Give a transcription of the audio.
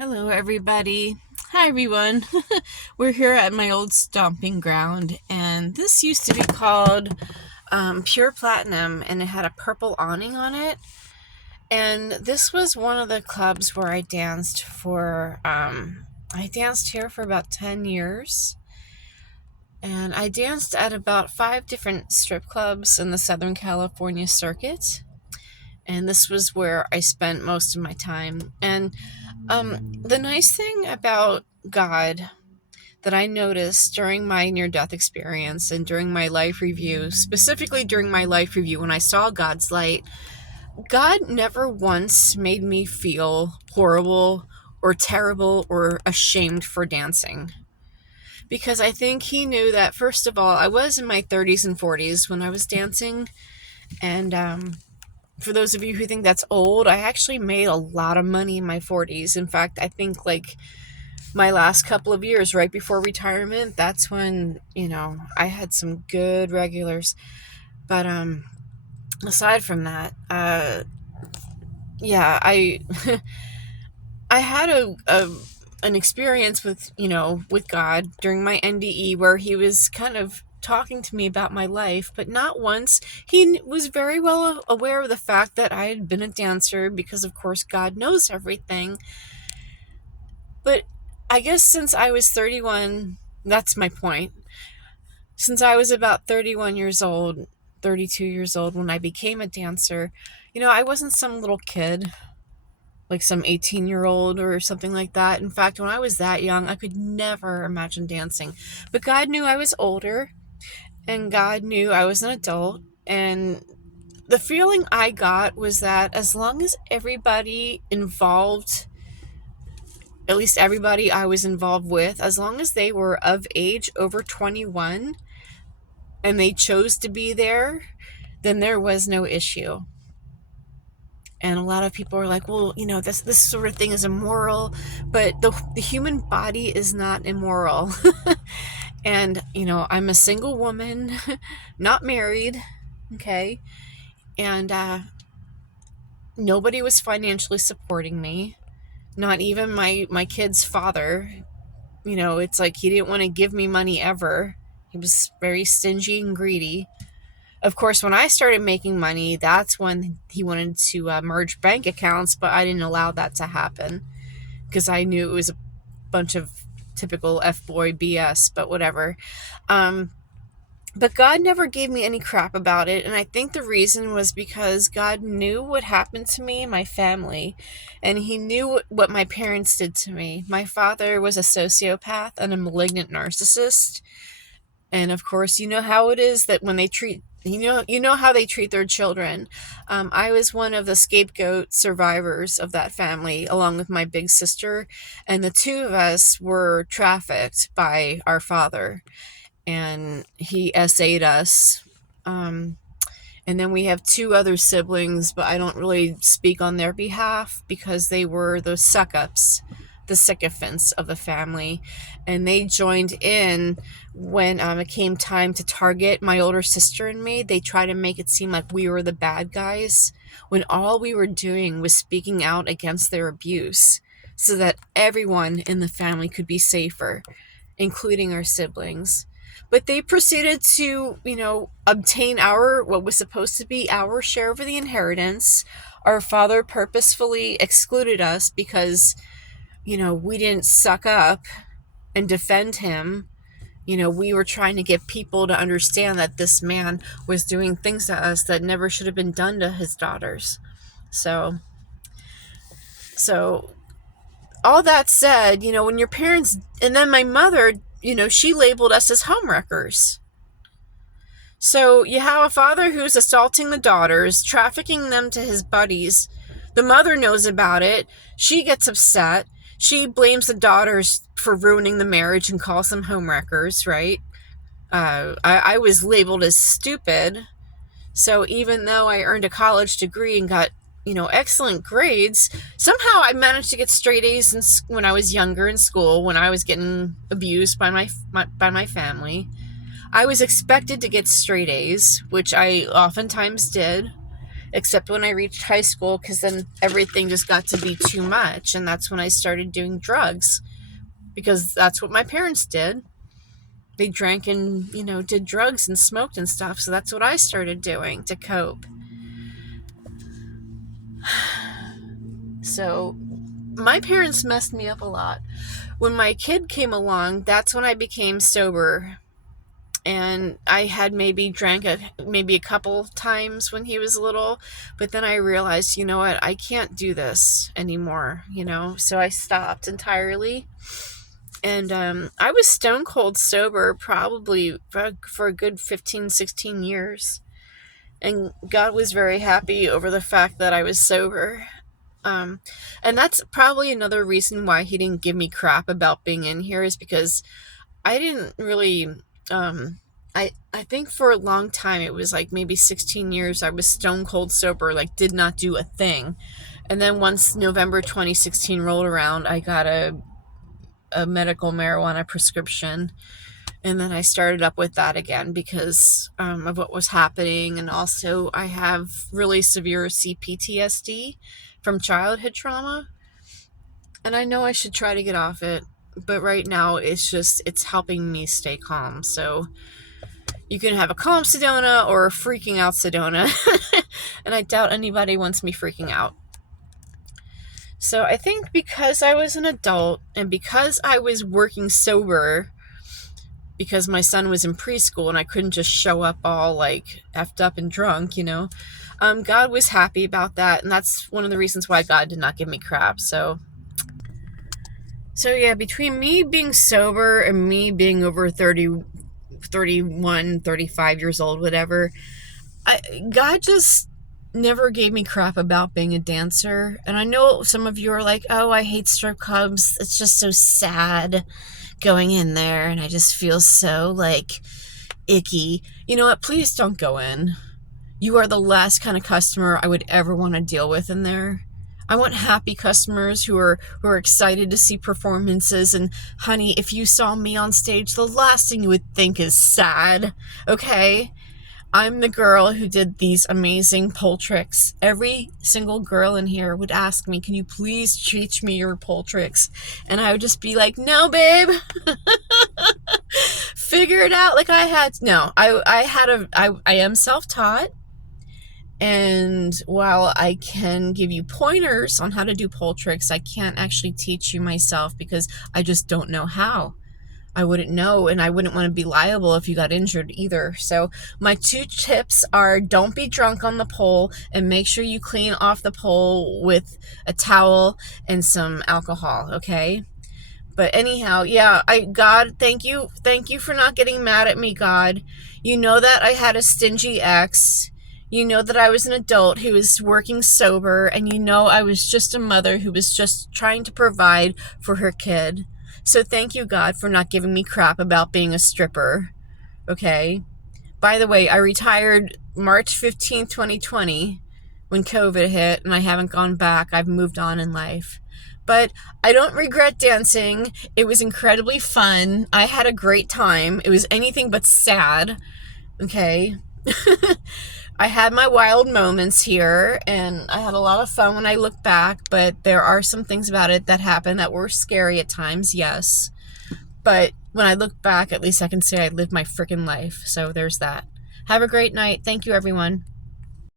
Hello, everybody. Hi, everyone. We're here at my old stomping ground, and this used to be called Pure Platinum, and it had a purple awning on it. And this was one of the clubs where I danced for. I danced here for about 10 years, and I danced at about 5 different strip clubs in the Southern California circuit. And this was where I spent most of my time. And the nice thing about God that I noticed during my near death experience and during my life review, specifically during my life review when I saw God's light, God never once made me feel horrible or terrible or ashamed for dancing. Because I think He knew that, first of all, I was in my 30s and 40s when I was dancing. And for those of you who think that's old, I actually made a lot of money in my 40s. In fact, I think like my last couple of years right before retirement, that's when, I had some good regulars. But aside from that, yeah, I I had an experience with God during my NDE where He was kind of talking to me about my life, but not once. He was very well aware of the fact that I had been a dancer because, of course, God knows everything. But I guess since I was 31, that's my point. Since I was about 31 years old, 32 years old when I became a dancer, I wasn't some little kid, like some 18-year-old or something like that. In fact, when I was that young, I could never imagine dancing. But God knew I was older, and God knew I was an adult, and the feeling I got was that as long as everybody involved, at least everybody I was involved with, as long as they were of age over 21 and they chose to be there, then there was no issue. And a lot of people are like, well, this sort of thing is immoral, but the human body is not immoral. And, I'm a single woman, not married, okay? And nobody was financially supporting me, not even my kid's father. It's like he didn't want to give me money ever. He was very stingy and greedy. Of course, when I started making money, that's when he wanted to merge bank accounts, but I didn't allow that to happen because I knew it was a bunch of typical F-boy BS, but whatever. But God never gave me any crap about it, and I think the reason was because God knew what happened to me and my family, and He knew what my parents did to me. My father was a sociopath and a malignant narcissist, and of course, you know how it is that when they treat how they treat their children. I was one of the scapegoat survivors of that family, along with my big sister, and the two of us were trafficked by our father, and he SA'd us. And then we have two other siblings, but I don't really speak on their behalf because they were those suck-ups, the sycophants of the family, and they joined in when it came time to target my older sister and me. They tried to make it seem like we were the bad guys when all we were doing was speaking out against their abuse so that everyone in the family could be safer, including our siblings. But they proceeded to, obtain what was supposed to be our share of the inheritance. Our father purposefully excluded us because, we didn't suck up and defend him. We were trying to get people to understand that this man was doing things to us that never should have been done to his daughters. So all that said, when your parents, and then my mother, she labeled us as homewreckers. So you have a father who's assaulting the daughters, trafficking them to his buddies. The mother knows about it. She gets upset. She blames the daughters for ruining the marriage and calls them homewreckers, right? I was labeled as stupid. So even though I earned a college degree and got, excellent grades, somehow I managed to get straight A's when I was younger in school, when I was getting abused by my family. I was expected to get straight A's, which I oftentimes did. except when I reached high school, because then everything just got to be too much. And that's when I started doing drugs, because that's what my parents did. They drank and, did drugs and smoked and stuff. So that's what I started doing to cope. So my parents messed me up a lot. When my kid came along, that's when I became sober. And I had maybe drank maybe a couple times when he was little, but then I realized, you know what, I can't do this anymore, so I stopped entirely. And I was stone cold sober probably for a good 15, 16 years. And God was very happy over the fact that I was sober. And that's probably another reason why he didn't give me crap about being in here, is because I didn't really, I think for a long time, it was like maybe 16 years, I was stone cold sober, like did not do a thing. And then once November 2016 rolled around, I got a medical marijuana prescription. And then I started up with that again because of what was happening. And also I have really severe CPTSD from childhood trauma. And I know I should try to get off it. But right now it's helping me stay calm. So you can have a calm Sedona or a freaking out Sedona. And I doubt anybody wants me freaking out. So I think because I was an adult and because I was working sober, because my son was in preschool and I couldn't just show up all like effed up and drunk, God was happy about that. And that's one of the reasons why God did not give me crap. So yeah, between me being sober and me being over 30, 31, 35 years old, whatever, God just never gave me crap about being a dancer. And I know some of you are like, oh, I hate strip clubs. It's just so sad going in there. And I just feel so like icky. You know what? Please don't go in. You are the last kind of customer I would ever want to deal with in there. I want happy customers who are excited to see performances. And honey, if you saw me on stage, the last thing you would think is sad. Okay? I'm the girl who did these amazing pole tricks. Every single girl in here would ask me, can you please teach me your pole tricks? And I would just be like, no, babe. Figure it out like I had. No, I am self-taught. And while I can give you pointers on how to do pole tricks, I can't actually teach you myself because I just don't know how. I wouldn't know, and I wouldn't want to be liable if you got injured either. So my 2 tips are, don't be drunk on the pole, and make sure you clean off the pole with a towel and some alcohol, okay? But anyhow, yeah, God, thank you for not getting mad at me, God. You know that I had a stingy ex. You know that I was an adult who was working sober, and you know I was just a mother who was just trying to provide for her kid. So thank you, God, for not giving me crap about being a stripper, okay? By the way, I retired March 15th, 2020, when COVID hit, and I haven't gone back. I've moved on in life. But I don't regret dancing. It was incredibly fun. I had a great time. It was anything but sad, okay? I had my wild moments here, and I had a lot of fun when I look back, but there are some things about it that happened that were scary at times, yes. But when I look back, at least I can say I lived my freaking life. So there's that. Have a great night. Thank you, everyone.